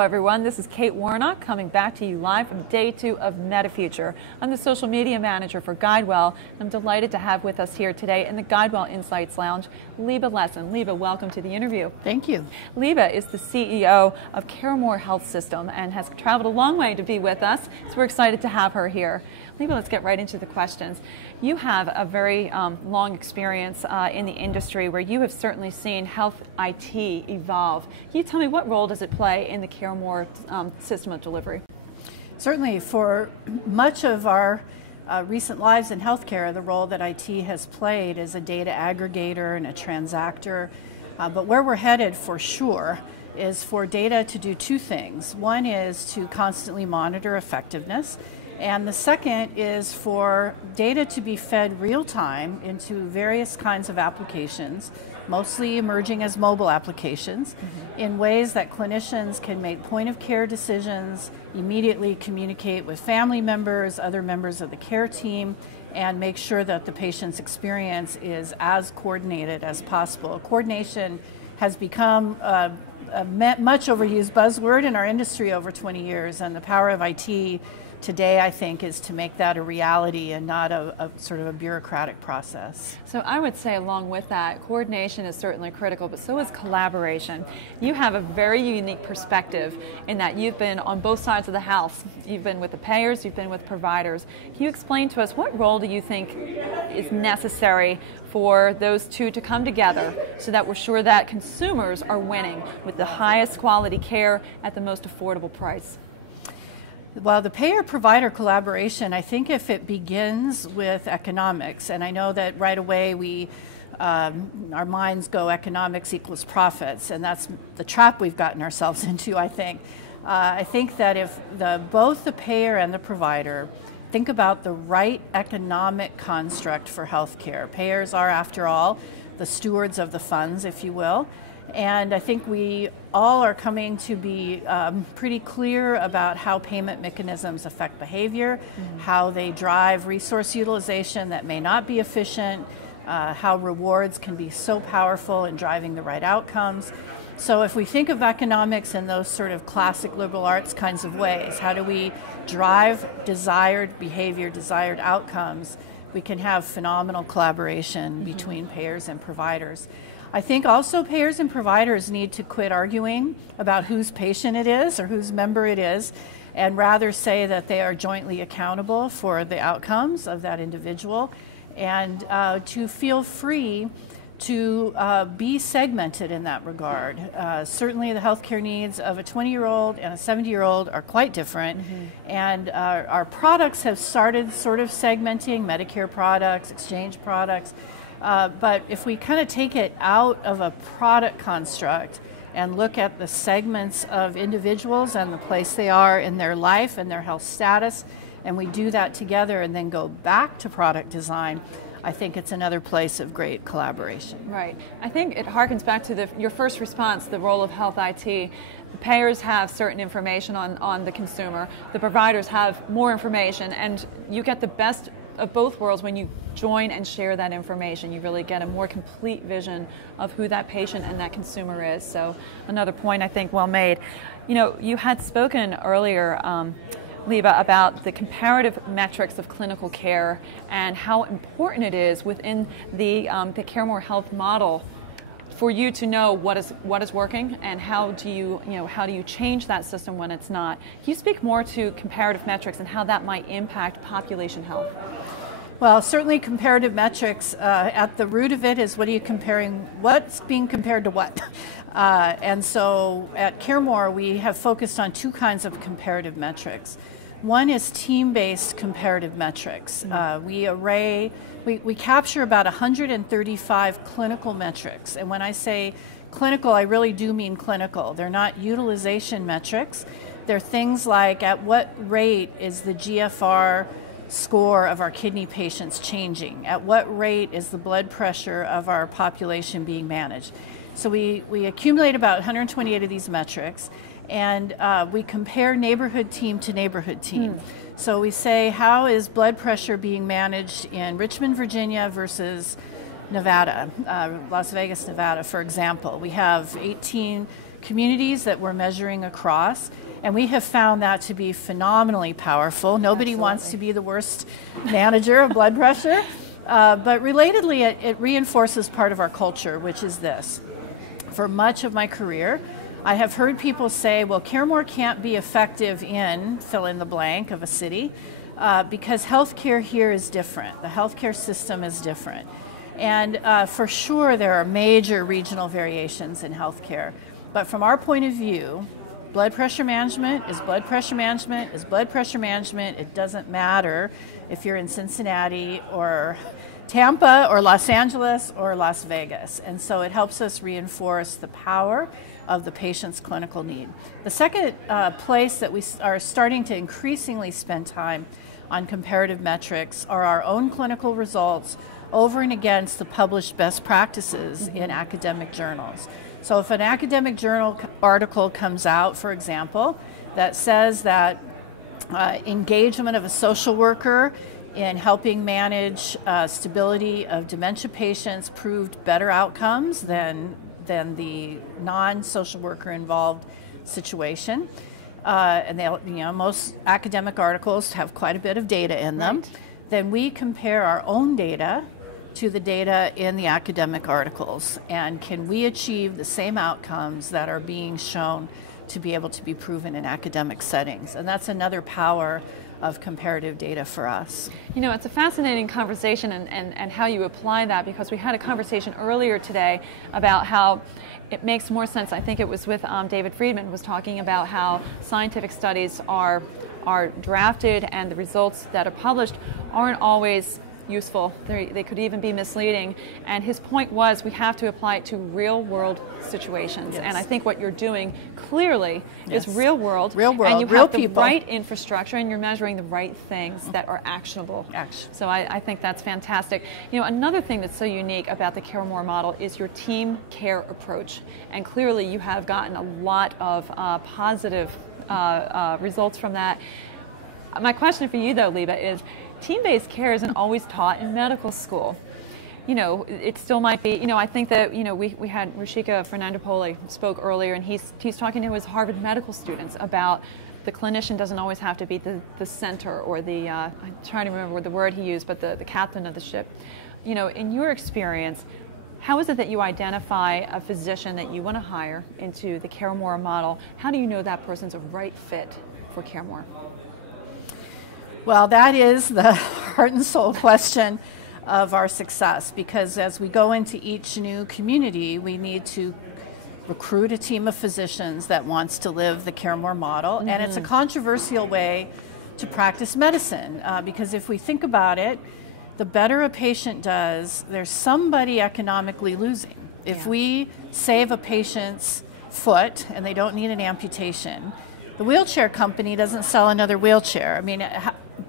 Hello everyone, this is Kate Warnock coming back to you live from day 2 of MediFuture. I'm the social media manager for GuideWell. I'm delighted to have with us here today in the GuideWell Insights Lounge, Leeba Lessin. Leeba, welcome to the interview. Thank you. Leeba is the CEO of CareMore Health System and has traveled a long way to be with us, so we're excited to have her here. Leeba, let's get right into the questions. You have a very long experience in the industry where you have certainly seen health IT evolve. Can you tell me what role does it play in the CareMore system of delivery? Certainly, for much of our recent lives in healthcare, the role that IT has played is a data aggregator and a transactor. But where we're headed for sure is for data to do two things. One is to constantly monitor effectiveness, and the second is for data to be fed real time into various kinds of applications, mostly emerging as mobile applications, in ways that clinicians can make point of care decisions, immediately communicate with family members, other members of the care team, and make sure that the patient's experience is as coordinated as possible. Coordination has become a much overused buzzword in our industry over 20 years, and the power of IT today, I think, is to make that a reality and not a sort of a bureaucratic process. So I would say along with that, coordination is certainly critical, but so is collaboration. You have a very unique perspective in that you've been on both sides of the house. You've been with the payers, you've been with providers. Can you explain to us what role do you think is necessary for those two to come together so that we're sure that consumers are winning with the highest quality care at the most affordable price? Well, the payer-provider collaboration, I think if it begins with economics, and I know that right away our minds go economics equals profits, and that's the trap we've gotten ourselves into, I think. I think that if both the payer and the provider think about the right economic construct for healthcare. Payers are, after all, the stewards of the funds, if you will. And I think we all are coming to be pretty clear about how payment mechanisms affect behavior, how they drive resource utilization that may not be efficient, how rewards can be so powerful in driving the right outcomes. So if we think of economics in those sort of classic liberal arts kinds of ways, how do we drive desired behavior, desired outcomes, we can have phenomenal collaboration between payers and providers. I think also payers and providers need to quit arguing about whose patient it is or whose member it is, and rather say that they are jointly accountable for the outcomes of that individual, and to feel free to be segmented in that regard. Certainly the healthcare needs of a 20-year-old and a 70-year-old are quite different, and our products have started sort of segmenting, Medicare products, exchange products, but if we kind of take it out of a product construct and look at the segments of individuals and the place they are in their life and their health status, and we do that together and then go back to product design, I think it's another place of great collaboration. Right. I think it harkens back to your first response, the role of health IT. The payers have certain information on the consumer. The providers have more information, and you get the best of both worlds when you join and share that information. You really get a more complete vision of who that patient and that consumer is. So another point I think well made. You know, you had spoken earlier, Leeba, about the comparative metrics of clinical care and how important it is within the CareMore Health model for you to know what is working and how do you change that system when it's not. Can you speak more to comparative metrics and how that might impact population health? Well, certainly comparative metrics, at the root of it is what are you comparing, what's being compared to what? And so at CareMore we have focused on two kinds of comparative metrics. One is team-based comparative metrics. We capture about 135 clinical metrics, and when I say clinical, I really do mean clinical. They're not utilization metrics. They're things like at what rate is the GFR score of our kidney patients changing? At what rate is the blood pressure of our population being managed? So we accumulate about 128 of these metrics, and we compare neighborhood team to neighborhood team. So we say, how is blood pressure being managed in Richmond, Virginia versus Nevada, Las Vegas, Nevada, for example. We have 18 communities that we're measuring across, and we have found that to be phenomenally powerful. Nobody wants to be the worst manager of blood pressure, but relatedly, it reinforces part of our culture, which is this. For much of my career, I have heard people say, well, CareMore can't be effective in fill in the blank of a city because healthcare here is different. The healthcare system is different. And for sure, there are major regional variations in healthcare. But from our point of view, blood pressure management is blood pressure management is blood pressure management. It doesn't matter if you're in Cincinnati or Tampa or Los Angeles or Las Vegas. And so it helps us reinforce the power of the patient's clinical need. The second place that we are starting to increasingly spend time on comparative metrics are our own clinical results over and against the published best practices in academic journals. So if an academic journal article comes out, for example, that says that engagement of a social worker in helping manage stability of dementia patients proved better outcomes than the non-social worker involved situation. And most academic articles have quite a bit of data in them. Right. Then we compare our own data to the data in the academic articles, and can we achieve the same outcomes that are being shown to be able to be proven in academic settings? And that's another power of comparative data for us. You know, it's a fascinating conversation and how you apply that, because we had a conversation earlier today about how it makes more sense. I think it was with David Friedman was talking about how scientific studies are drafted and the results that are published aren't always useful. They could even be misleading. And his point was we have to apply it to real world situations. Yes. And I think what you're doing clearly is real world, and you have the right infrastructure, and you're measuring the right things that are actionable. So I think that's fantastic. You know, another thing that's so unique about the CareMore model is your team care approach. And clearly you have gotten a lot of positive results from that. My question for you though, Leeba, is team-based care isn't always taught in medical school. You know, it still might be, you know, I think that, you know, we had Rushika Fernandopoli spoke earlier, and he's talking to his Harvard medical students about the clinician doesn't always have to be the center or the, I'm trying to remember the word he used, but the captain of the ship. You know, in your experience, how is it that you identify a physician that you want to hire into the CareMore model? How do you know that person's a right fit for CareMore? Well, that is the heart and soul question of our success, because as we go into each new community, we need to recruit a team of physicians that wants to live the CareMore model. Mm-hmm. And it's a controversial way to practice medicine, because if we think about it, the better a patient does, there's somebody economically losing. If we save a patient's foot and they don't need an amputation, the wheelchair company doesn't sell another wheelchair. I mean,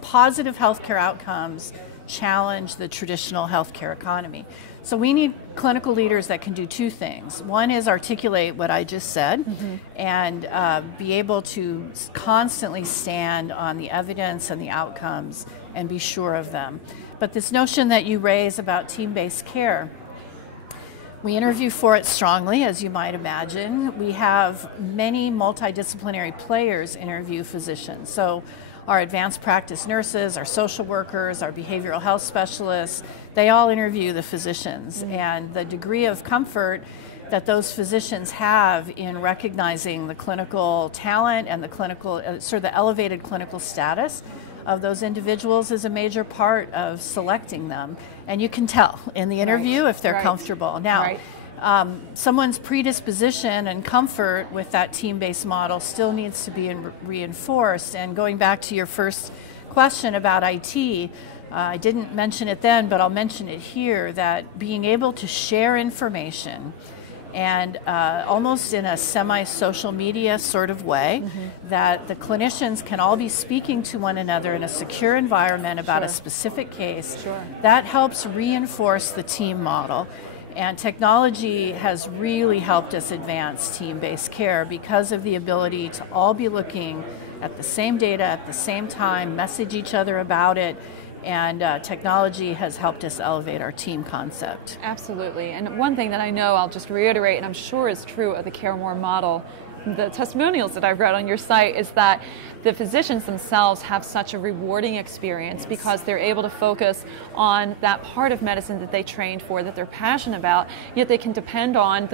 positive healthcare outcomes challenge the traditional healthcare economy. So we need clinical leaders that can do two things. One is articulate what I just said, mm-hmm. and be able to constantly stand on the evidence and the outcomes and be sure of them. But this notion that you raise about team-based care, we interview for it strongly, as you might imagine. We have many multidisciplinary players interview physicians. So our advanced practice nurses, our social workers, our behavioral health specialists, they all interview the physicians. Mm-hmm. And the degree of comfort that those physicians have in recognizing the clinical talent and the clinical, sort of the elevated clinical status of those individuals is a major part of selecting them. And you can tell in the interview if they're comfortable. Now, someone's predisposition and comfort with that team-based model still needs to be reinforced. And going back to your first question about IT, I didn't mention it then, but I'll mention it here, that being able to share information and almost in a semi-social media sort of way, mm-hmm. that the clinicians can all be speaking to one another in a secure environment about a specific case. That helps reinforce the team model. And technology has really helped us advance team-based care because of the ability to all be looking at the same data at the same time, message each other about it, And technology has helped us elevate our team concept. Absolutely. And one thing that I know, I'll just reiterate, and I'm sure is true of the CareMore model, the testimonials that I've read on your site, is that the physicians themselves have such a rewarding experience because they're able to focus on that part of medicine that they trained for, that they're passionate about, yet they can depend on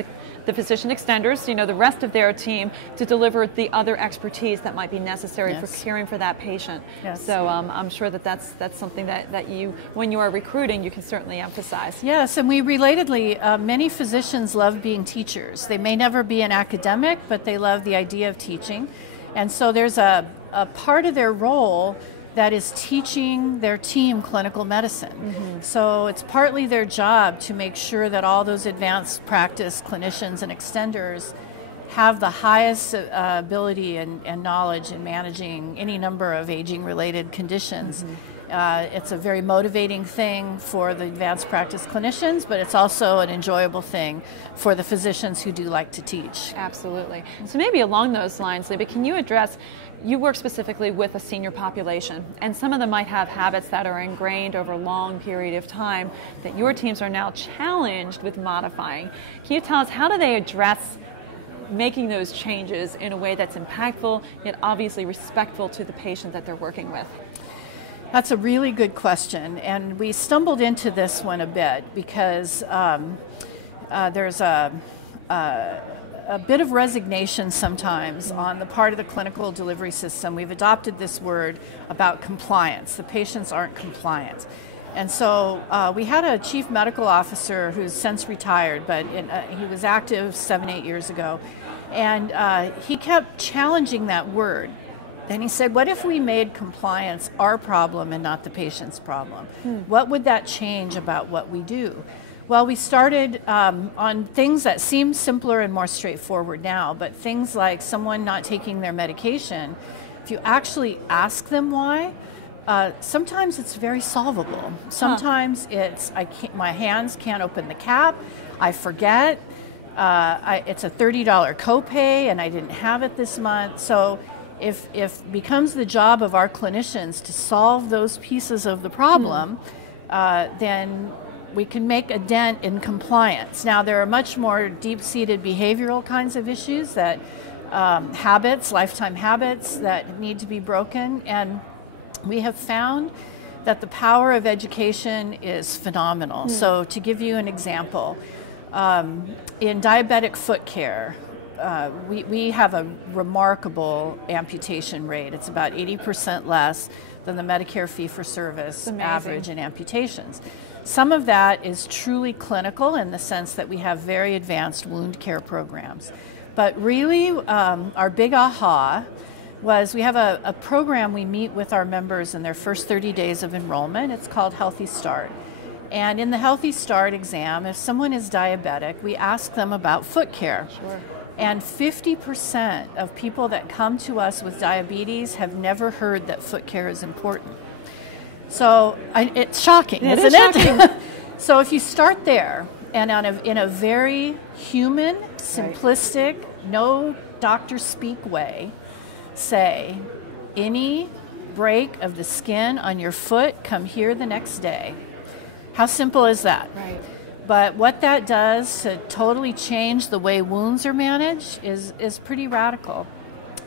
the physician extenders, the rest of their team, to deliver the other expertise that might be necessary for caring for that patient. So I'm sure that that's something that you, when you are recruiting, you can certainly emphasize. Yes, and we relatedly, many physicians love being teachers. They may never be an academic, but they love the idea of teaching. And so there's a part of their role that is teaching their team clinical medicine. So it's partly their job to make sure that all those advanced practice clinicians and extenders have the highest ability and knowledge in managing any number of aging-related conditions. It's a very motivating thing for the advanced practice clinicians, but it's also an enjoyable thing for the physicians who do like to teach. Absolutely. So maybe along those lines, Leeba, can you address, you work specifically with a senior population, and some of them might have habits that are ingrained over a long period of time that your teams are now challenged with modifying. Can you tell us, how do they address making those changes in a way that's impactful, yet obviously respectful to the patient that they're working with? That's a really good question, and we stumbled into this one a bit because there's a bit of resignation sometimes on the part of the clinical delivery system. We've adopted this word about compliance. The patients aren't compliant. And so we had a chief medical officer who's since retired, but he was active 7-8 years ago, and he kept challenging that word. Then he said, what if we made compliance our problem and not the patient's problem? What would that change about what we do? Well, we started on things that seem simpler and more straightforward now, but things like someone not taking their medication, if you actually ask them why, sometimes it's very solvable. Sometimes it's, my hands can't open the cap, I forget, it's a $30 copay and I didn't have it this month. So if it becomes the job of our clinicians to solve those pieces of the problem, then we can make a dent in compliance. Now, there are much more deep-seated behavioral kinds of issues that habits, lifetime habits that need to be broken, and we have found that the power of education is phenomenal. So to give you an example, in diabetic foot care, we have a remarkable amputation rate. It's about 80% less than the Medicare fee-for-service average in amputations. Some of that is truly clinical in the sense that we have very advanced wound care programs. But really, our big aha was we have a program we meet with our members in their first 30 days of enrollment. It's called Healthy Start. And in the Healthy Start exam, if someone is diabetic, we ask them about foot care. And 50% of people that come to us with diabetes have never heard that foot care is important. So it's shocking, isn't it? So if you start there, and in a very human, simplistic, no doctor speak way, say, any break of the skin on your foot, come here the next day. How simple is that? But what that does to totally change the way wounds are managed is pretty radical.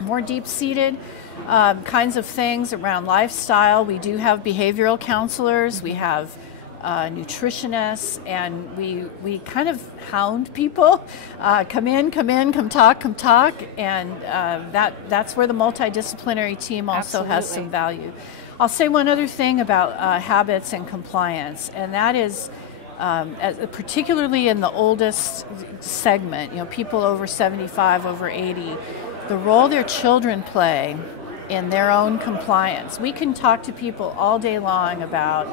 More deep-seated kinds of things around lifestyle. We do have behavioral counselors, we have nutritionists, and we kind of hound people. Come in, come talk, and that's where the multidisciplinary team also has some value. I'll say one other thing about habits and compliance, and that is particularly in the oldest segment, people over 75, over 80, the role their children play in their own compliance. We can talk to people all day long about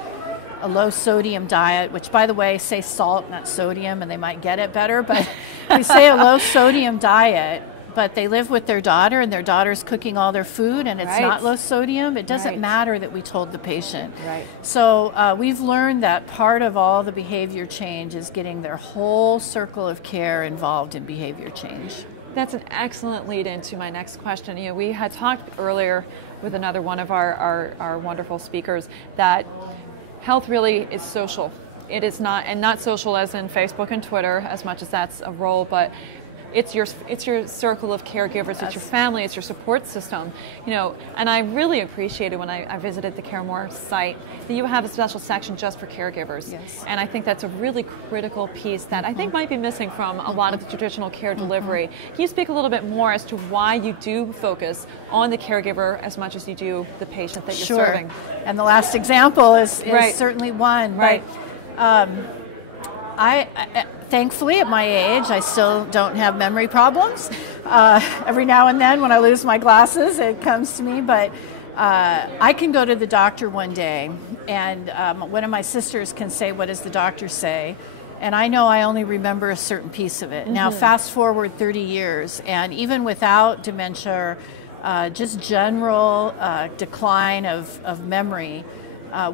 a low sodium diet, which, by the way, say salt, not sodium, and they might get it better, but we say a low sodium diet, but they live with their daughter and their daughter's cooking all their food and it's not low sodium, it doesn't matter that we told the patient. So we've learned that part of all the behavior change is getting their whole circle of care involved in behavior change. That's an excellent lead into my next question. We had talked earlier with another one of our wonderful speakers that health really is social. It is not, and not social as in Facebook and Twitter, as much as that's a role, but it's your circle of caregivers, it's your family, it's your support system, you know. And I really appreciated when I visited the CareMore site that you have a special section just for caregivers. Yes. And I think that's a really critical piece that I think might be missing from a lot of the traditional care delivery. Can you speak a little bit more as to why you do focus on the caregiver as much as you do the patient that you're serving? And the last example is Right. certainly one. Right. But, I thankfully, at my age, I still don't have memory problems. Every now and then when I lose my glasses, it comes to me. But I can go to the doctor one day, and one of my sisters can say, "What does the doctor say?" And I know I only remember a certain piece of it. Now, fast forward 30 years, and even without dementia, just general decline of memory,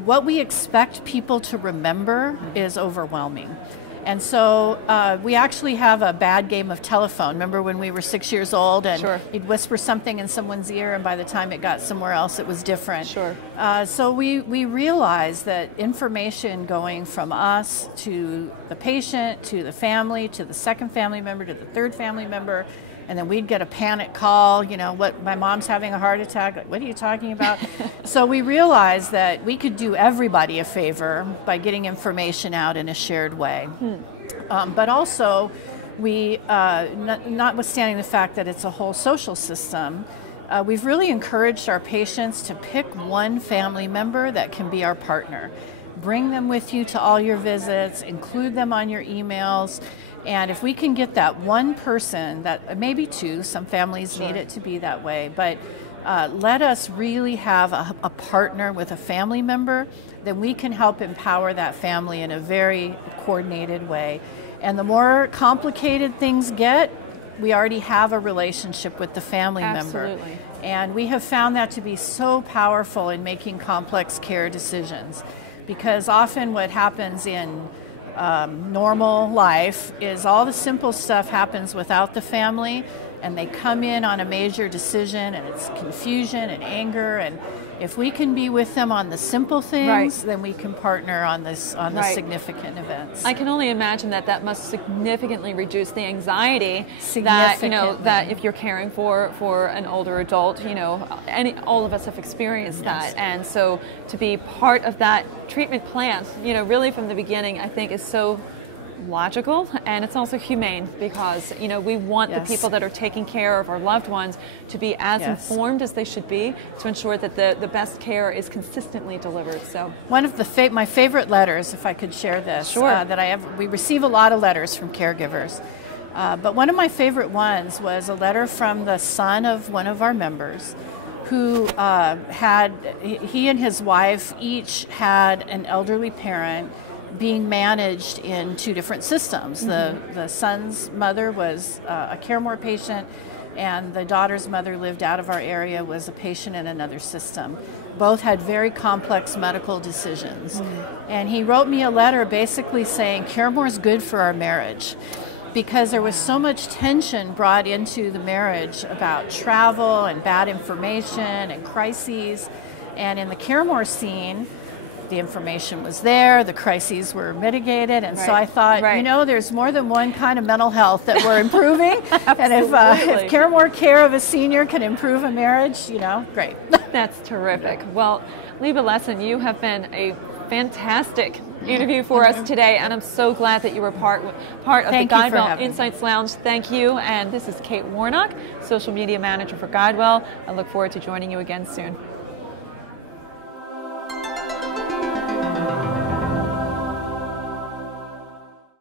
what we expect people to remember is overwhelming. And so we actually have a bad game of telephone. Remember when we were 6 years old and Sure. you'd whisper something in someone's ear, and by the time it got somewhere else, it was different. Sure. So we realized that information going from us to the patient, to the family, to the second family member, to the third family member, and then we'd get a panic call, you know, what, my mom's having a heart attack, like, what are you talking about? So we realized that we could do everybody a favor by getting information out in a shared way. But also, we, notwithstanding the fact that it's a whole social system, we've really encouraged our patients to pick one family member that can be our partner. Bring them with you to all your visits, include them on your emails, and if we can get that one person, that maybe two, some families Sure. need it to be that way, but let us really have a partner with a family member, then we can help empower that family in a very coordinated way. And the more complicated things get, we already have a relationship with the family member. Absolutely. And we have found that to be so powerful in making complex care decisions, because often what happens in normal life is all the simple stuff happens without the family, and they come in on a major decision, and it's confusion and anger. And if we can be with them on the simple things, Right. then we can partner on this on the Right. significant events. I can only imagine that must significantly reduce the anxiety that, Significantly. that if you're caring for an older adult, all of us have experienced that. And so to be part of that treatment plan, really from the beginning, I think is so logical, and it's also humane, because we want the people that are taking care of our loved ones to be as informed as they should be, to ensure that the best care is consistently delivered. So one of my favorite letters, if I could share this, Sure. we receive a lot of letters from caregivers, but one of my favorite ones was a letter from the son of one of our members, who he and his wife each had an elderly parent being managed in two different systems. The son's mother was a CareMore patient, and the daughter's mother lived out of our area, was a patient in another system. Both had very complex medical decisions. And he wrote me a letter basically saying, CareMore is good for our marriage, because there was so much tension brought into the marriage about travel and bad information and crises. And in the CareMore scene, the information was there, the crises were mitigated, and so I thought, there's more than one kind of mental health that we're improving, and if CareMore care of a senior can improve a marriage, great. That's terrific. Well, Leeba Lessin, you have been a fantastic interview for us today, and I'm so glad that you were part of the GuideWell Insights Lounge. Thank you. And this is Kate Warnock, Social Media Manager for GuideWell. I look forward to joining you again soon.